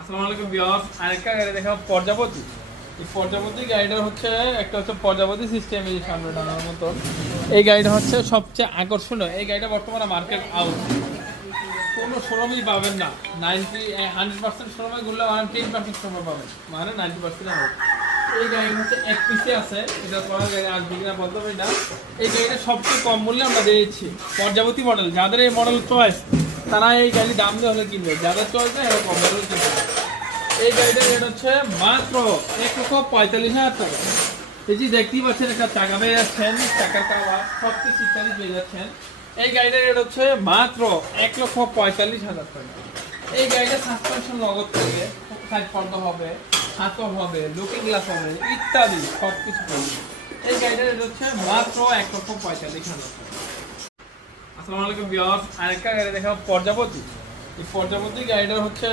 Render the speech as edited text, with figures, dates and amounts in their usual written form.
আসসালামু আলাইকুম ভিউয়ার্স, আরেকটা গাড়ি দেখাবো পর্যাবতী। এই পর্যাবতী গাড়িটা হচ্ছে একটা হচ্ছে প্রজাপতি সিস্টেম, এই সামনে টানার মতো। এই গাড়িটা হচ্ছে সবচেয়ে আকর্ষণীয়। এই গাড়িটা বর্তমানে মার্কেট আউট, কোনো শোরুমই পাবেন না। 100% শোরুমে ঘুরলে 10% শোরুমে পাবেন, মানে 90% আউট। এই গাড়ি হচ্ছে এক পিসে আছে, এটা পরের গাড়ি আসবে কিনা বলতে পারি না। এই গাড়িটা সবচেয়ে কম মূল্যে আমরা দিয়েছি। পর্যাবতী মডেল, যাদের এই মডেল চয়েস তারা এই গাড়ি দাম দিয়ে হলে কিনবে, যাদের চয়েস নেই এরা কম মডেল কিনবে। এই গাড়িটার রেট হচ্ছে মাত্র 1,45,000 টাকা। এই যে দেখতেই পাচ্ছেন একটা চাকা পেয়ে যাচ্ছেন, চাকার কাভার সব কিছু ইত্যাদি পেয়ে যাচ্ছেন। এই গাড়িটার রেট হচ্ছে মাত্র 1,45,000 টাকা। এই গাড়িটা সাসপেনশন নগদ থেকে সাইড পর্দা হবে, হাতল হবে, লুকিং গ্লাস হবে ইত্যাদি সব কিছু পাবে। এই গাড়িটার রেট হচ্ছে মাত্র 1,45,000 টাকা। আসসালামু আলাইকুম ভিউয়ার্স, আরেকটা গাড়ি দেখাবো পর্যাবতী। এই পর্যাবতী গাড়িটা হচ্ছে